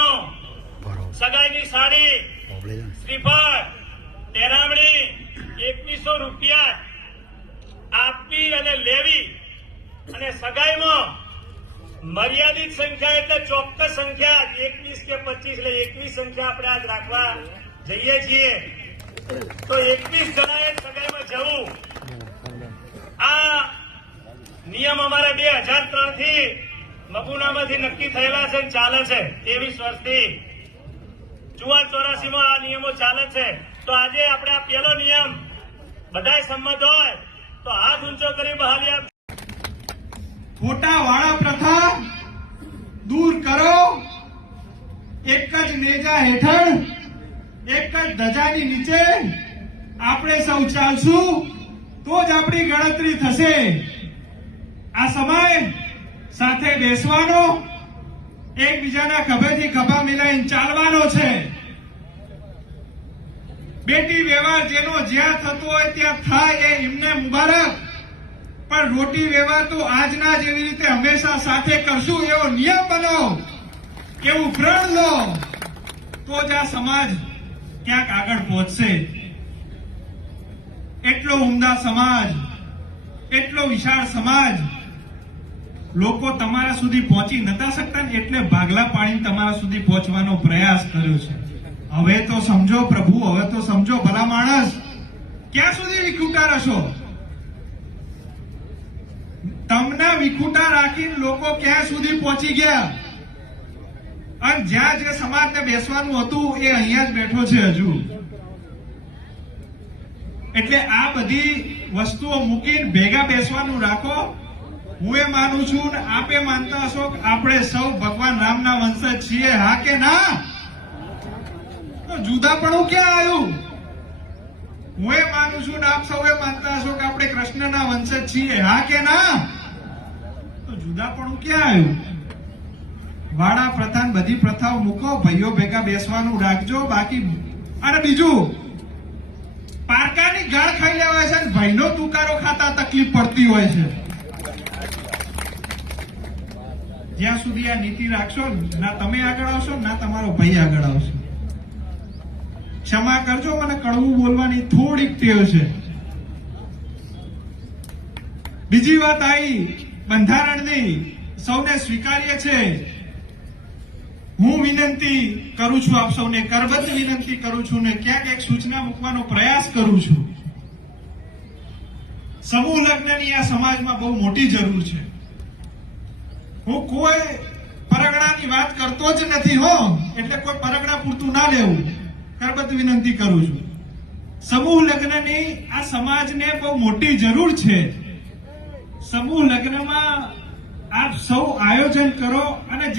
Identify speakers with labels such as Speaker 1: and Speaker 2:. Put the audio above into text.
Speaker 1: બહેનો સગાઈની સાડી, શ્રીફળ તેરામણી એકવીસો રૂપિયા આપવી અને લેવી. અને સગાઈમાં મર્યાદિત સંખ્યા એટલે ચોક્કસ સંખ્યા, એકવીસ કે પચીસ, એટલે એકવીસ સંખ્યા આપણે આજ રાખવા જઈએ છીએ. તો એકવીસ જણાએ સગાઈમાં જવું. આ નિયમ અમારે બે હજાર ત્રણથી મગુનામાંથી નક્કી થયેલા છે ચાલે છે ત્રેવીસ વર્ષથી. ચુવા ચોરાસી માં આ નિયમો ચાલે છે. તો આજે આપણે આ પહેલો નિયમ. બધાય સંમત હોય તો હાથ ઊંચો કરી બહાલી આપ
Speaker 2: ખોટા વાળા પ્રથા દૂર કરો. એક જ નેજા હેઠળ, એક જ ધજાની નીચે આપણે સૌ ચાલશું. તો જ આપણી ગણતરી થશે. આ સમય સાથે બેસવાનો, એકબીજાના ખભેથી ખભા મિલાઈને ચાલવાનો છે. બેટી વ્યવહાર જેનો જ્યાં થતો હોય ત્યાં થાય એ એમને મુબારક. પણ રોટી વ્યવહાર તો આજના જેવી રીતે હંમેશા સાથે કરશું એવો નિયમ બનાવો એવું પ્રણ લો તો જ આ સમાજ ક્યાંક આગળ પહોંચશે. એટલો ઉમદા સમાજ, એટલો વિશાળ સમાજ લોકો તમારા સુધી પહોંચી નતા શકતા ને એટલે ભાગલા પાડીને તમારા સુધી પહોંચવાનો પ્રયાસ કર્યો છે. હવે તો સમજો પ્રભુ, હવે તો સમજો ભલા માણસ. ક્યાં સુધી વિખૂટા રહેશો તમને વિખૂટા રાખીને લોકો ક્યાં સુધી પહોંચી ગયા? અને જ્યાં જે સમાજને બેસવાનું હતું એ અહીંયા જ બેઠો છે હજુ. એટલે આ બધી વસ્તુઓ મૂકીને ભેગા બેસવાનું રાખો. હું એ માનું છું આપે માનતા હશો કે આપણે સૌ ભગવાન રામના વંશજ છીએ, હા કે ના? તો જુદાપણું ક્યાં આવ્યું? હું એ માનું છું ને આપ સૌએ માનતા હશો કે આપણે કૃષ્ણના વંશજ છીએ, હા કે ના? તો જુદાપણું ક્યાં આવ્યું? વાડા પ્રધાન બધી પ્રથાઓ મૂકો, ભાઈઓ ભેગા બેસવાનું રાખજો, બાકી અને બીજું, પારકાની ગાળ ખાઈ લેવાય છે ભાઈનો તુકારો ખાતા તકલીફ પડતી હોય છે. જ્યાં સુધી આ નીતિ રાખશો, ના તમે આગળ આવશો, ના તમારો ભાઈ આગળ આવશે. ક્ષમા કરજો, મને કડવું બોલવાની થોડીક ટેવ છે. બીજી વાત આવી બંધારણની સૌને સ્વીકાર્ય છે. હું વિનંતી કરું છું આપ સૌને, કરબદ્ધ વિનંતી કરું છું ને ક્યાંક એક સૂચના મૂકવાનો પ્રયાસ કરું છું. સમૂહ લગ્નની આ સમાજમાં બહુ મોટી જરૂર છે. હું કોઈ પરગણાની વાત કરતો જ નથી હો. એટલે કોઈ પરગણા પૂરતું ના લેવું. કરબત વિનંતી કરું છું. સમૂહ લગ્નની આ સમાજને બહુ મોટી જરૂર છે. સમૂહ લગ્નમાં આપ સૌ આયોજન કરો અને